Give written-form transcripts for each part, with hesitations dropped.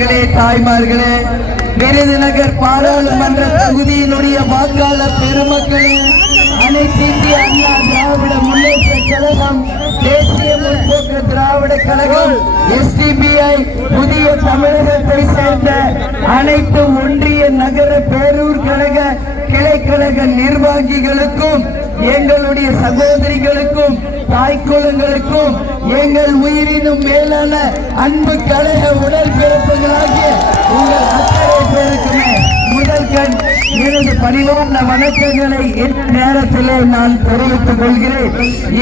பெரியவர்களே, தாய்மார்களே, விருதுநகர் பாராளுமன்ற தொகுதியினுடைய வாக்காளர் பெருமக்களே, அனைத்து இந்திய அண்ணா திராவிட முன்னேற்ற கழகம், தேசிய முற்போக்கு திராவிட கழகம், SDPI, புதிய தமிழகத்தை சேர்ந்த அனைத்து ஒன்றிய நகர பேரூர் கழக கிளைக்கழக நிர்வாகிகளுக்கும், எங்களுடைய சகோதரிகளுக்கும், தாய்க்குளங்களுக்கும், எங்கள் உயிரினும் மேலான அன்பு கழக உடற்பிறப்புகளாகிய உங்கள் அத்தனை பேருக்குமே முதல் கண் எனது பணிவான வணக்கங்களை நேரத்திலே நான் தெரிவித்துக் கொள்கிறேன்.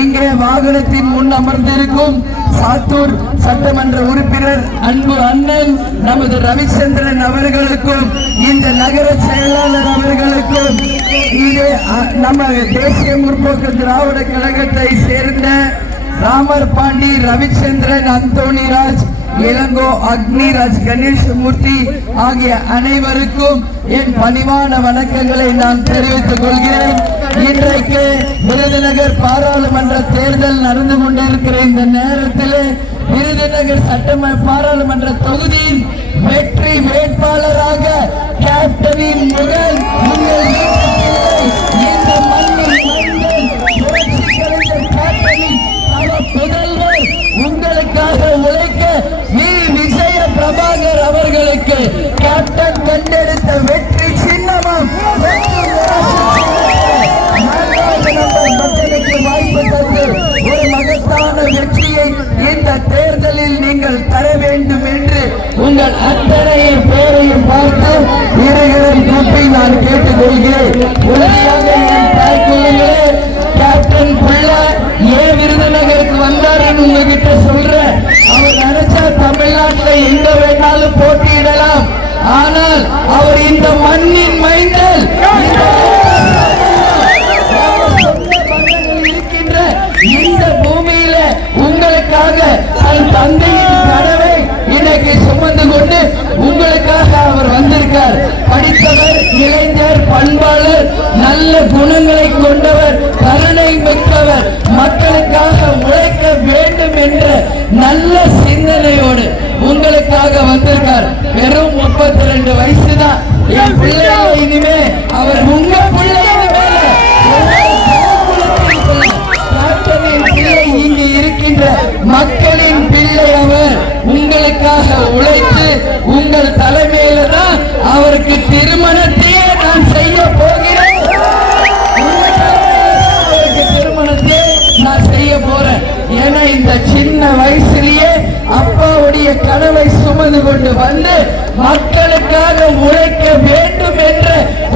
இங்கே வாகனத்தின் முன் அமர்ந்திருக்கும் சாத்தூர் சட்டமன்ற உறுப்பினர் அன்பு அண்ணன் நமது ரவிச்சந்திரன் அவர்களுக்கும், இந்த நகர செயலாளர் அவர்களுக்கும், இதே நம்ம தேசிய முற்போக்கு திராவிட கழகத்தை சேர்ந்த ராமர் பாண்டி, ரவிச்சந்திரன், அந்தோணிராஜ், இளங்கோ, அக்னிராஜ், கணேசமூர்த்தி ஆகிய அனைவருக்கும் என் பணிவான வணக்கங்களை நான் தெரிவித்துக் கொள்கிறேன். இன்றைக்கு விருதுநகர் பாராளுமன்ற தேர்தல் நடந்து கொண்டிருக்கிற இந்த நேரத்தில் விருதுநகர் சட்டமன்ற பாராளுமன்ற தொகுதியின் வெற்றி வேட்பாளராக கேப்டனின் மகன், இந்த மண்ணில் புரட்சி கலைஞர் கேப்டனின் முதல்வர், உங்களுக்காக உழைக்க விஜய பிரபாகர் அவர்களுக்கு கேப்டன் கண்டெடுத்த வெற்றி சின்னமும் மக்களுக்கு வாய்ப்பு தந்து ஒரு மகத்தான வெற்றியை இந்த தேர்தலில் நீங்கள் தர வேண்டும் என்று உங்கள் அத்தனை பேரையும் பார்த்து இருவரும் கூப்பி நான் கேட்டுக்கொள்கிறேன். கேப்டன் பிள்ளை ஏன் விருதுநகருக்கு வந்தாருன்னு உங்ககிட்ட சொல்றேன். அவர் நினைச்சா தமிழ்நாட்டில் எங்க வேணாலும் போட்டியிடலாம். ஆனால் அவர் இந்த மண்ணின் மைந்தல், இருக்கின்ற இந்த பூமியில உங்களுக்காக தன் தந்தையின் கனவை இன்னைக்கு சுமந்து கொண்டு உங்களுக்காக அவர் வந்திருக்கார். படித்தவர், இளைஞர், பண்பாளர், நல்ல குணங்களை கொண்டவர், கருணை மிக்கவர், மக்களுக்காக உழைக்க வேண்டும் என்ற நல்ல சிந்தனையோடு உங்களுக்காக வந்திருக்கார். வெறும் 32 வயசுதான். என் பிள்ளை இனிமே அவர் உங்க பிள்ளை இங்கு இருக்கின்ற மக்களின் பிள்ளை. அவர் உங்களுக்காக உழைத்து உங்கள் தலைமையில தான் அவருக்கு திருமணத்தையே நான் செய்ய போகிறேன். அவருக்கு திருமணத்தையே நான் செய்ய போறேன். ஏன்னா இந்த சின்ன வயசுலயே அப்பாவுடைய கனவை சுமந்து கொண்டு வந்து மக்களுக்காக உழைக்க வேண்டும் என்ற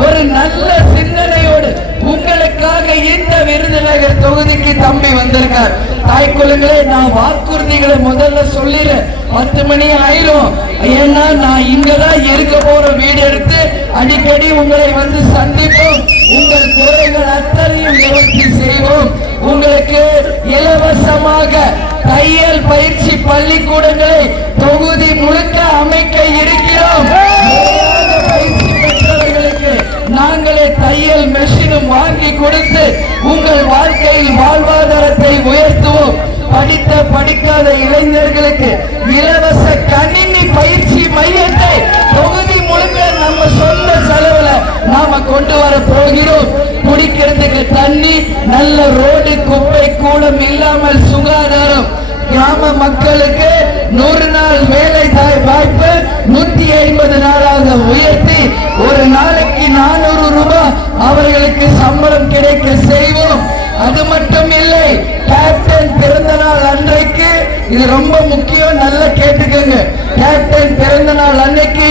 ஒரு நல்ல சிந்தனையோடு உங்களுக்காக இந்த விருதுநகர் தொகுதிக்கு தம்பி வந்திருக்கார். தாய்க்குளங்களே, நான் வாக்குறுதிகளை முதல்ல சொல்லிடுறேன். 10 மணி ஆயிரும். ஏன்னா நான் இங்கதான் இருக்க போற வீடு எடுத்து அடிக்கடி உங்களை வந்து சந்திப்போம். உங்கள் குறைகள் அத்தனையும் நிவர்த்தி செய்வோம். உங்களுக்கு இலவசமாக தையல் பயிற்சி பள்ளிக்கூடங்களை தொகுதி முழுக்க அமைக்க இருக்கிறோம். பயிற்சி பெற்றவர்களுக்கு நாங்களே தையல் மெஷினும் வாங்கி கொடுத்து உங்கள் வாழ்க்கையில் வாழ்வாதாரத்தை உயர்த்துவோம். படித்த படிக்காத இளைஞர்களுக்கு இலவச கணினி பயிற்சி மையத்தை தொகுதி முழுக்க நம்ம சொந்த செலவுல நாம கொண்டு வர போகிறோம். குடிக்கிறதுக்கு தண்ணி, நல்ல ரோடு, குப்பை கூடம் இல்லாமல் சுகாதாரம், கிராம மக்களுக்கு 100 நாள் வேலை வாய்ப்பு 150 நாளாக உயர்த்தி ஒரு நாளைக்கு 400 ரூபாய் அவர்களுக்கு சம்பளம் கிடைக்க செய்வோம். அது மட்டும் இல்லை, கேப்டன் பிறந்த நாள் அன்றைக்கு, இது ரொம்ப முக்கியம், நல்லா கேட்டுக்கங்க. கேப்டன் பிறந்த நாள் அன்னைக்கு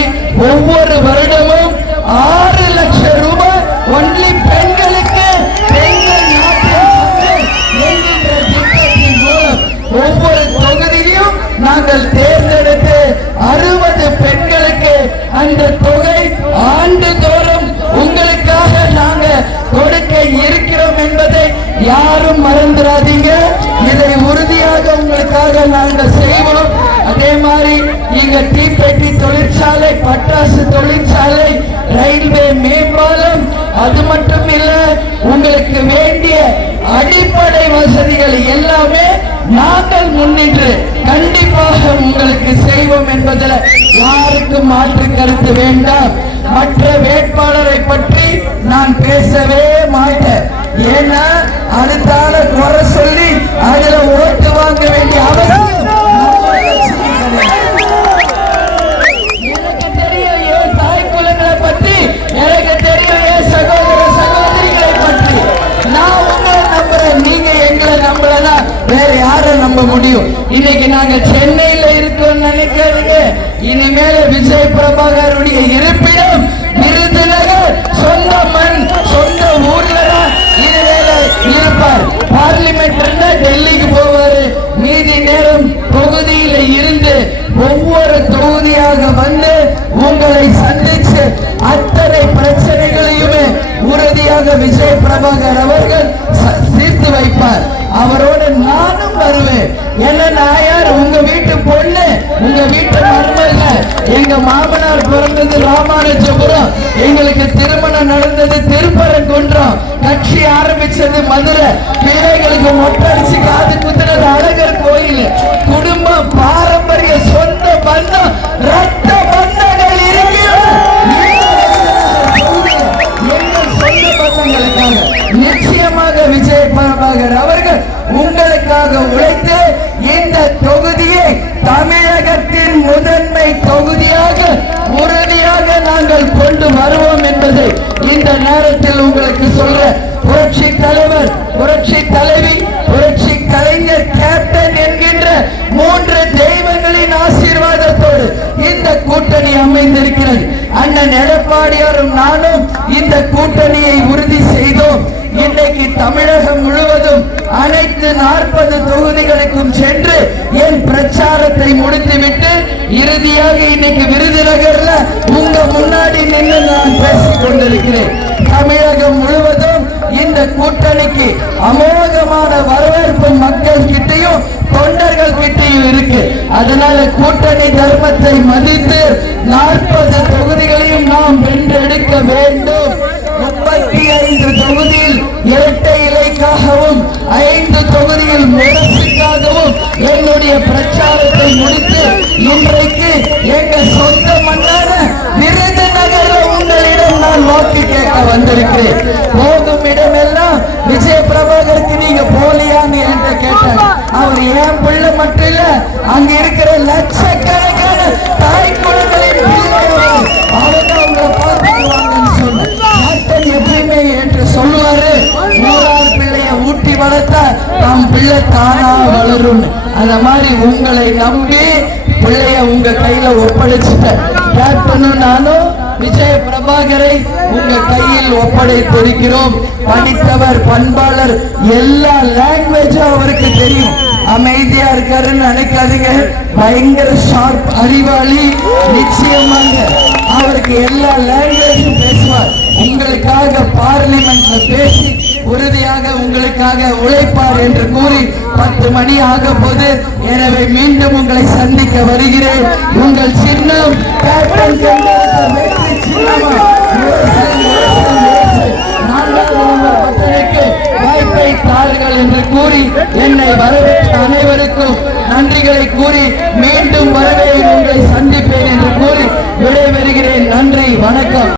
ஒவ்வொரு வருடமும் 6 லட்சம் ரூபாய் ஒன்லி பெண்களுக்கு ஒவ்வொரு தொகுதியிலும் நாங்கள் தேர்ந்தெடுத்து 60 பெண்களுக்கு அந்த தொகை ஆண்டுதோறும் உங்களுக்காக நாங்க கொடுக்க இருக்கிறோம் என்பதை யாரும் மறந்துடாதீங்க. இதை உறுதியாக உங்களுக்காக நாங்கள் செய்வோம். அதே மாதிரி இங்க தீப்பெட்டி தொழிற்சாலை, பட்டாசு தொழிற்சாலை, ரயில்வே மேம்பாலம், அது மட்டும் இல்ல உங்களுக்கு வேண்டிய அடிப்படை வசதிகள் எல்லாமே நாங்கள் முன்னின்று கண்டிப்பாக உங்களுக்கு செய்வோம் என்பதில் யாருக்கு மாற்று கருத்து வேண்டாம். மற்ற வேட்பாளரை பற்றி நான் பேசவே மாட்டேன். ஏன்னா அடுத்தால குறை சொல்லி அதுல ஓட்டு வாங்க வேண்டிய அவசியம் எனக்கு தெரியும். என் தாய் குலங்களை பற்றி எனக்கு தெரியும். என் சகோதர சகோதரிகளை பற்றி நான் உங்களை நம்புறேன். நீங்க எங்களை நம்பலன்னா வேற யாரை நம்ப முடியும்? இன்னைக்கு நாங்க சென்னையில இருக்கோம் நினைக்காதீங்க. இனிமேல விஜய் பிரபாகருடைய இருப்பிடம் விருதுநகர், சொந்த மண், சொந்த ஊர்ல தான் இனிமேல இருப்பார். பார்லிமெண்ட் டெல்லிக்கு போவாரு. மீதி நேரம் தொகுதியில இருந்து ஒவ்வொரு தொகுதியாக வந்து உங்களை சந்திச்சு அத்தனை பிரச்சனைகளையுமே உறுதியாக விஜய் பிரபாகர் அவர்கள் தீர்த்து வைப்பார். அவரோட நானும் வருவேன். என்ன நாயார் உங்க வீட்டு பொண்ணு, உங்க வீட்டு மருமக. எங்க மாமனார் பிறந்தது ராமானுஜபுரம், எங்களுக்கு திருமணம் நடந்தது திருப்பரங்குன்றம், கட்சி ஆரம்பிச்சது மதுரை, பிள்ளைகளுக்கு மொட்டடிச்சு காது குத்துறது அழகர் கோயில். குடும்பம், பாரம்பரிய, சொந்த பந்தம், ரத்த பந்தங்கள் நிச்சயமாக விஜய் பிரபாகர் அவர்கள் உங்களுக்காக உழைத்து இந்த தொகுதியை தமிழகத்தின் முதன்மை தொகுதியாக உறுதியாக நாங்கள் கொண்டு வருவோம் என்பதை இந்த நேரத்தில் உங்களுக்கு சொல்ற. புரட்சி தலைவர், புரட்சி தலைவி, புரட்சி கலைஞர், கேப்டன் என்கின்ற 3 தெய்வங்களின் ஆசீர்வாதத்தோடு இந்த கூட்டணி அமைந்திருக்கிறது. அண்ணன் எடப்பாடியாரும் நானும் இந்த கூட்டணியை உறுதி செய்தோம். இன்றைக்கு தமிழகம் முழுவதும் அனைத்து 40 தொகுதிகளுக்கும் சென்று என் பிரச்சாரத்தை முடித்துவிட்டு இறுதியாக இன்னைக்கு விருதுநகர்ல உங்க முன்னாடி நின்று நான் பேசிக் கொண்டிருக்கிறேன். தமிழகம் முழுவதும் இந்த கூட்டணிக்கு அமோகமான வரவேற்பு மக்கள் கிட்டையும் தொண்டர்கள் கிட்டையும் இருக்கு. அதனால கூட்டணி தர்மத்தை மதித்து 40 தொகுதிகளையும் நாம் வென்றெடுக்க வேண்டும். 35 தொகுதியில் இரட்டை இலைக்காகவும் 5 தொகுதியில் முரசுக்காகவும் என்னுடைய பிரச்சாரத்தை முடித்து இன்றைக்கு எங்க சொந்த மண்ணான விருதுநகர்ல உங்களிடம் நான் வாக்கு கேட்க வந்திருக்கிறேன். போகும் இடமெல்லாம் விஜய் பிரபாகருக்கு நீங்க போலியான்னு என்கிட்ட கேட்டாங்க. அவர் என் பிள்ளை மட்டும் இல்ல, அங்க இருக்கிற லட்சக்கணக்கான தாய் குழந்தைகளின் பிள்ளைகள் அவங்க அவங்களை பார்த்துக்குவாங்கன்னு சொன்னேன். எப்பயுமே என்று சொல்லுவாரு, ஊரார் பிள்ளைய ஊட்டி வளர்த்தா நம் பிள்ளை தானா வளரும். அந்த மாதிரி உங்களை நம்பி பிள்ளைய உங்க கையில ஒப்படைச்சிட்ட கேப்டனும் நானும் விஜய பிரபாகரை உங்க கையில் ஒப்படைத்திருக்கிறோம். படித்தவர், பண்பாளர், எல்லா லாங்குவேஜும் அவருக்கு தெரியும். அமைதியா இருக்காருன்னு நினைக்காதீங்க, பயங்கர ஷார்ப், அறிவாளி. நிச்சயமாக அவருக்கு எல்லா லாங்குவேஜும் பேசுவார். உங்களுக்காக பார்லிமெண்ட்ல பேசி உறுதியாக உங்களுக்காக உழைப்பார் என்று கூறி 10 மணி ஆக போது. எனவே மீண்டும் உங்களை சந்திக்க வருகிறேன். உங்கள் சின்னம் கேப்டன் வெற்றி சின்னமா வாய்ப்பை தாருங்கள் என்று கூறி என்னை வரவேற்ற அனைவருக்கும் நன்றிகளை கூறி மீண்டும் வரவே உங்களை சந்திப்பேன் என்று கூறி விடைபெறுகிறேன். நன்றி, வணக்கம்.